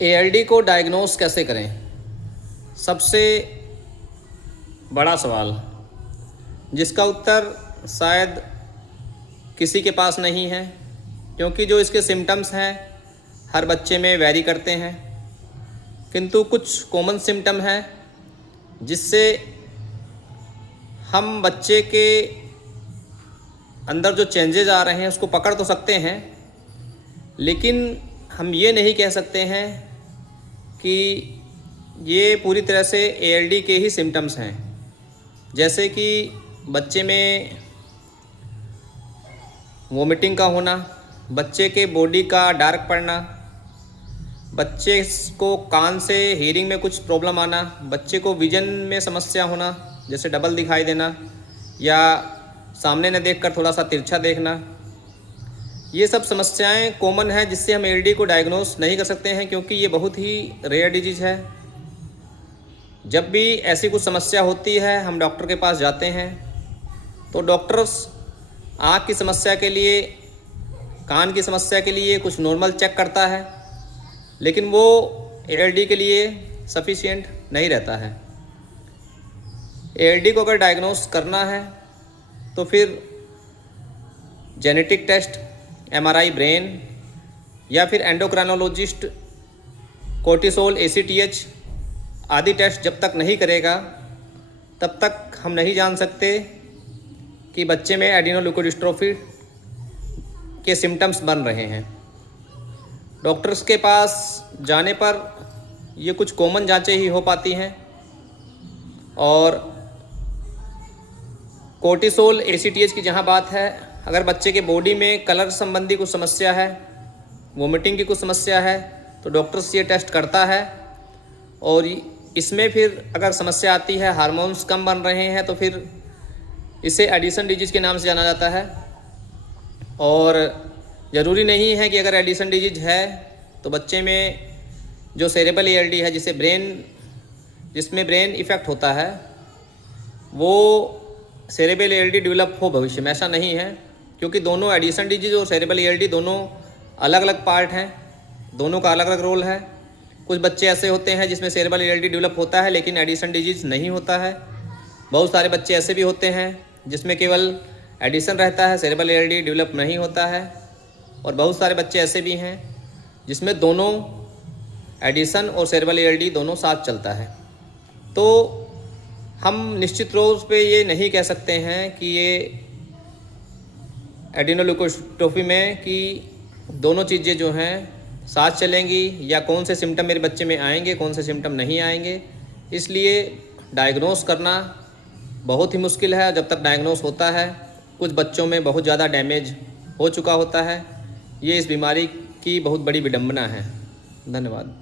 ALD को diagnose कैसे करें? सबसे बड़ा सवाल, जिसका उत्तर शायद किसी के पास नहीं है, क्योंकि जो इसके सिम्टम्स हैं हर बच्चे में वैरी करते हैं। किंतु कुछ कॉमन सिम्टम हैं जिससे हम बच्चे के अंदर जो चेंजेस आ रहे हैं उसको पकड़ तो सकते हैं, लेकिन हम ये नहीं कह सकते हैं कि ये पूरी तरह से एएलडी के ही सिम्टम्स हैं। जैसे कि बच्चे में वोमिटिंग का होना, बच्चे के बॉडी का डार्क पड़ना, बच्चे को कान से हीयरिंग में कुछ प्रॉब्लम आना, बच्चे को विजन में समस्या होना, जैसे डबल दिखाई देना या सामने न देखकर थोड़ा सा तिरछा देखना, ये सब समस्याएं कॉमन हैं जिससे हम एएलडी को डायग्नोस नहीं कर सकते हैं, क्योंकि ये बहुत ही रेयर डिजीज़ है। जब भी ऐसी कुछ समस्या होती है हम डॉक्टर के पास जाते हैं तो डॉक्टर्स आँख की समस्या के लिए, कान की समस्या के लिए कुछ नॉर्मल चेक करता है, लेकिन वो एएलडी के लिए सफिशिएंट नहीं रहता है। एएलडी को अगर डायग्नोस करना है तो फिर जेनेटिक टेस्ट, एमआरआई ब्रेन या फिर एंडोक्राइनोलॉजिस्ट कोर्टिसोल, एसीटीएच आदि टेस्ट जब तक नहीं करेगा तब तक हम नहीं जान सकते कि बच्चे में एडिनोल्यूकोडिस्ट्रोफी के सिम्टम्स बन रहे हैं। डॉक्टर्स के पास जाने पर ये कुछ कॉमन जांचें ही हो पाती हैं, और कोर्टिसोल, एसीटीएच की जहाँ बात है, अगर बच्चे के बॉडी में कलर संबंधी कुछ समस्या है, वोमिटिंग की कुछ समस्या है, तो डॉक्टर्स ये टेस्ट करता है। और इसमें फिर अगर समस्या आती है, हार्मोन्स कम बन रहे हैं, तो फिर इसे एडिशन डिजीज़ के नाम से जाना जाता है। और ज़रूरी नहीं है कि अगर एडिशन डिजीज़ है तो बच्चे में जो सेरेब्रल एएलडी है, जिसमें ब्रेन इफ़ेक्ट होता है, वो सेरेब्रल एएलडी डेवलप हो भविष्य में, ऐसा नहीं है, क्योंकि दोनों एडिशन डिजीज़ और सेरेब्रल एएलडी दोनों अलग अलग पार्ट हैं, दोनों का अलग अलग रोल है। कुछ बच्चे ऐसे होते हैं जिसमें सेरेब्रल एएलडी डेवलप होता है लेकिन एडिशन डिजीज़ नहीं होता है। बहुत सारे बच्चे ऐसे भी होते हैं जिसमें केवल एडिशन रहता है, सेरेब्रल एएलडी डेवलप नहीं होता है। और बहुत सारे बच्चे ऐसे भी हैं जिसमें दोनों एडिशन और सेरेब्रल एएलडी दोनों साथ चलता है। तो हम निश्चित रूप पे ये नहीं कह सकते हैं कि ये एडिनोल्यूकोडिस्ट्रोफी में कि दोनों चीज़ें जो हैं साथ चलेंगी, या कौन से सिम्टम मेरे बच्चे में आएंगे, कौन से सिम्टम नहीं आएंगे। इसलिए डायग्नोस करना बहुत ही मुश्किल है। जब तक डायग्नोस होता है, कुछ बच्चों में बहुत ज़्यादा डैमेज हो चुका होता है। ये इस बीमारी की बहुत बड़ी विडंबना है। धन्यवाद।